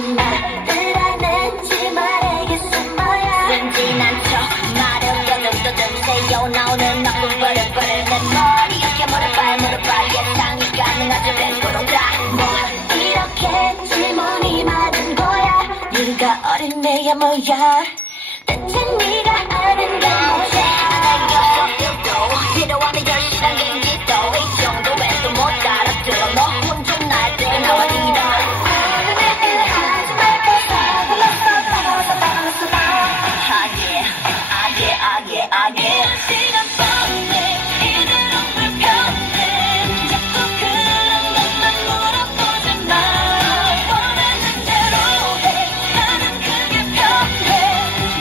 말을 하는지 말해겠어 뭐야 순진한 척 말을 떠듬떠듬 새어나오는 나쁜 버릇 내 머리 어깨 무릎발 예상이 가능하지 100%다 뭐 이렇게 질문이 많은 거야 네가 어린애야 뭐야 대체 네가 아는 게 뭐야 또 필요하면 절실한 개인기도 이 정도에도 못 알아들어 너 혼자 날때 나와 니라 시간 뻔해 이대로 불편해 자꾸 그런 것만 물어보지 마 원하는 대로 해 나는 그게 편해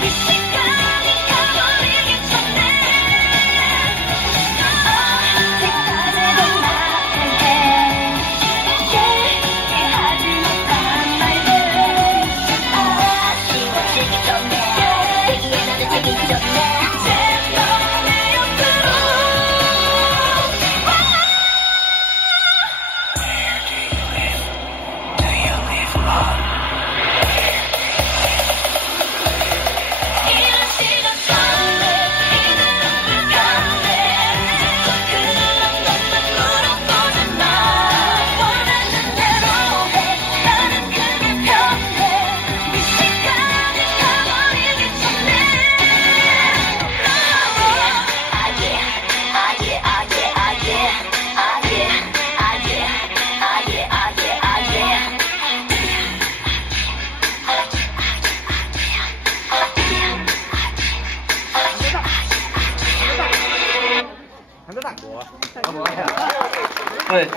이 시간이 가버리기 전에 어디까지도 말해 얘기하지 못한 말들 아쉬워지기 전에 얘기해 나도 되기 전에 왜?